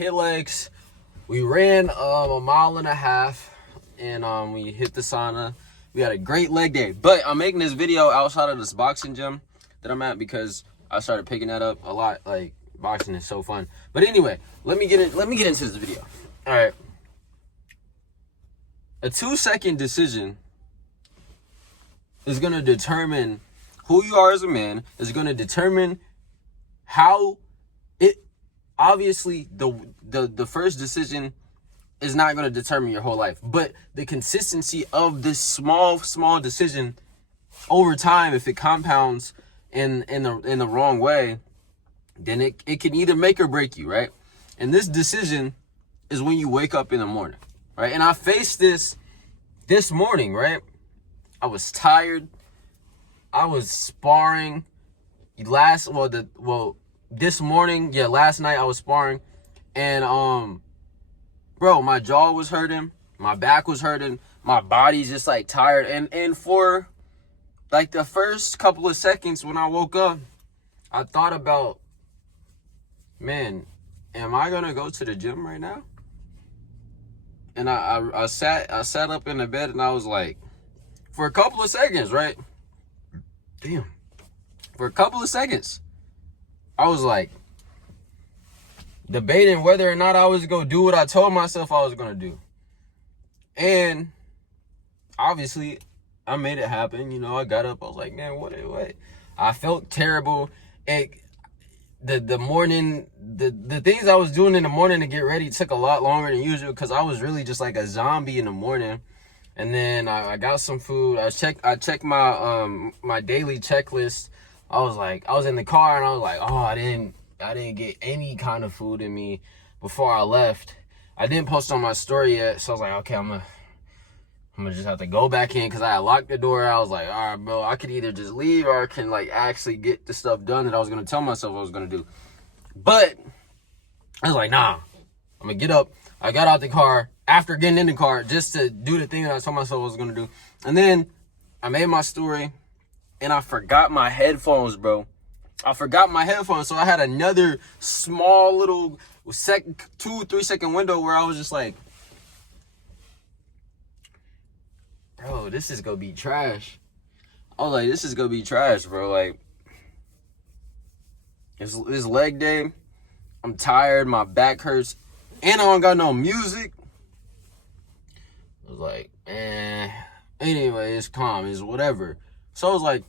hit legs. We ran 1.5 miles, and we hit the sauna. We had a great leg day. But I'm making this video outside of this boxing gym that I'm at because I started picking that up a lot. Like, boxing is so fun. But anyway, let me get into this video. All right. A 2-second decision is going to determine who you are as a man, is going to determine how it, obviously the first decision is not going to determine your whole life, but the consistency of this small decision over time, if it compounds in the wrong way, then it can either make or break you, right? And this decision is when you wake up in the morning, right? And I faced this morning, right? I was tired. I was sparring this morning. Yeah, last night I was sparring, and bro, my jaw was hurting, my back was hurting, my body's just like tired, and for like the first couple of seconds when I woke up, I thought about, man, am I gonna go to the gym right now? And I sat up in the bed, and I was like, for a couple of seconds, right? Damn. For a couple of seconds, I was like debating whether or not I was going to do what I told myself I was going to do. And obviously, I made it happen. You know, I got up. I was like, man, what? I felt terrible. The morning, the things I was doing in the morning to get ready took a lot longer than usual because I was really just like a zombie in the morning. And then I got some food. I checked my daily checklist. I was in the car, and I was like, oh, I didn't get any kind of food in me before I left. I didn't post on my story yet, so I was like, okay, I'm gonna just have to go back in because I had locked the door. I was like, all right, bro, I could either just leave or I can like actually get the stuff done that I was gonna tell myself I was gonna do. But I was like, nah, I'm gonna get up. I got out the car after getting in the car just to do the thing that I told myself I was gonna do. And then I made my story, and I forgot my headphones, bro. I forgot my headphones, so I had another small little 2-3 second window where I was just like, bro, this is gonna be trash. I was like, this is gonna be trash, bro. Like, it's leg day. I'm tired. My back hurts, and I don't got no music. I was like, anyway, it's calm. It's whatever. So I was like,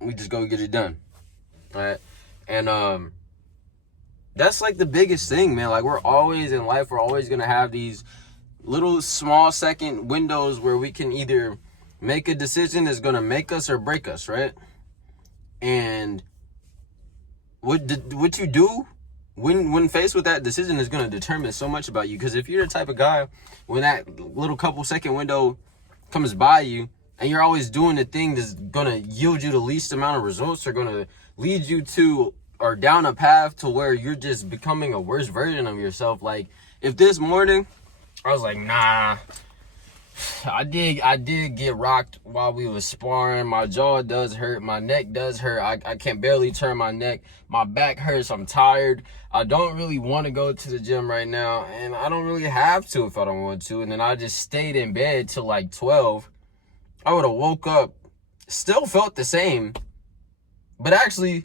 we just go get it done. Right? And that's like the biggest thing, man. Like, we're always in life, we're always gonna have these little small second windows where we can either make a decision that's gonna make us or break us, right? And what you do when faced with that decision is gonna determine so much about you. Because if you're the type of guy, when that little couple second window comes by you, and you're always doing the thing that's gonna yield you the least amount of results, or gonna lead you to or down a path to where you're just becoming a worse version of yourself. Like, if this morning I was like, nah, I did get rocked while we was sparring. My jaw does hurt, my neck does hurt. I can barely turn my neck. My back hurts. I'm tired. I don't really want to go to the gym right now, and I don't really have to if I don't want to. And then I just stayed in bed till like 12. I would have woke up, still felt the same, but actually,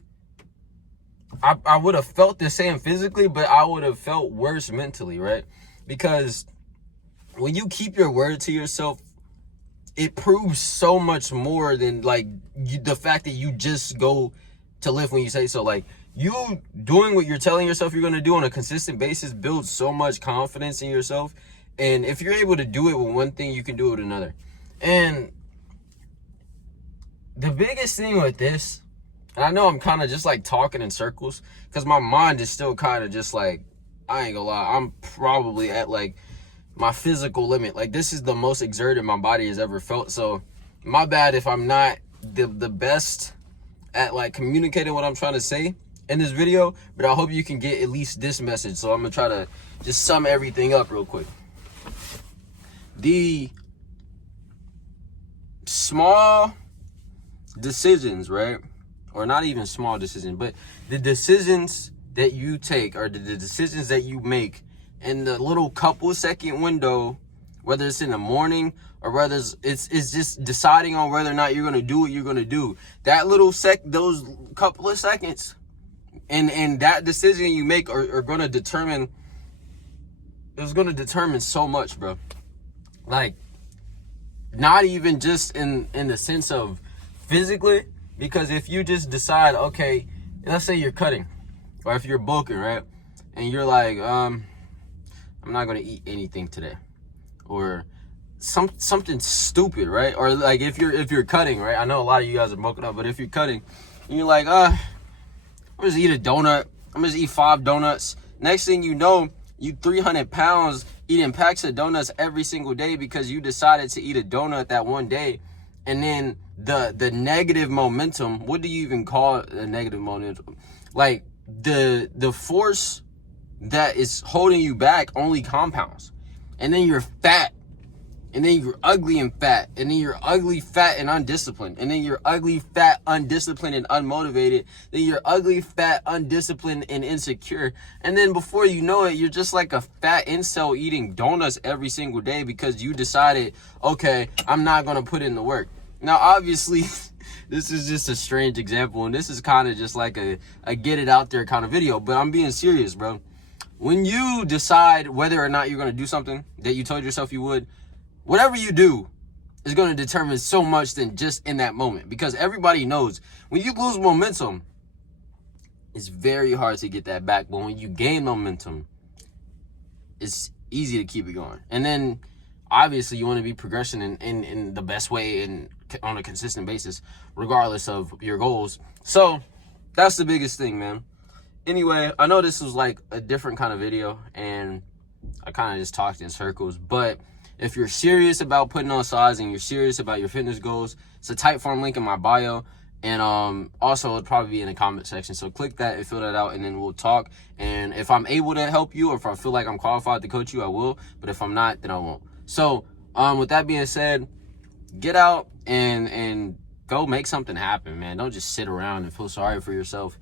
I would have felt the same physically, but I would have felt worse mentally, right? Because when you keep your word to yourself, it proves so much more than like the fact that you just go to lift when you say so. Like, you doing what you're telling yourself you're going to do on a consistent basis builds so much confidence in yourself. And if you're able to do it with one thing, you can do it with another. And the biggest thing with this, and I know I'm kind of just like talking in circles because my mind is still kind of just like, I ain't gonna lie, I'm probably at like my physical limit. Like, this is the most exerted my body has ever felt. So my bad if I'm not the best at like communicating what I'm trying to say in this video, but I hope you can get at least this message. So I'm gonna try to just sum everything up real quick. The small decisions, right? Or not even small decisions, but the decisions that you take or the decisions that you make in the little couple second window, whether it's in the morning or whether it's just deciding on whether or not you're gonna do what you're gonna do. That little those couple of seconds, and that decision you make are gonna determine. It's gonna determine so much, bro. Like, not even just in the sense of physically, because if you just decide, okay, let's say you're cutting, or if you're bulking, right, and you're like, I'm not gonna eat anything today, or something stupid, right? Or like if you're cutting, right? I know a lot of you guys are bulking up, but if you're cutting, and you're like, I'm just eat a donut. I'm just eat 5 donuts. Next thing you know, you 300 pounds eating packs of donuts every single day because you decided to eat a donut that one day. And then the negative momentum, what do you even call a negative momentum? Like the force that is holding you back only compounds. And then you're fat. And then you're ugly and fat. And then you're ugly, fat, and undisciplined. And then you're ugly, fat, undisciplined, and unmotivated. Then you're ugly, fat, undisciplined, and insecure. And then before you know it, you're just like a fat incel eating donuts every single day because you decided, okay, I'm not going to put in the work. Now, obviously, this is just a strange example. And this is kind of just like a get it out there kind of video. But I'm being serious, bro. When you decide whether or not you're going to do something that you told yourself you would, whatever you do is going to determine so much than just in that moment. Because everybody knows when you lose momentum, it's very hard to get that back. But when you gain momentum, it's easy to keep it going. And then obviously you want to be progressing in the best way and on a consistent basis, regardless of your goals. So that's the biggest thing, man. Anyway, I know this was like a different kind of video and I kind of just talked in circles, but if you're serious about putting on size and you're serious about your fitness goals, it's a Typeform link in my bio. And also it'll probably be in the comment section. So click that and fill that out and then we'll talk. And if I'm able to help you or if I feel like I'm qualified to coach you, I will. But if I'm not, then I won't. So with that being said, get out and go make something happen, man. Don't just sit around and feel sorry for yourself.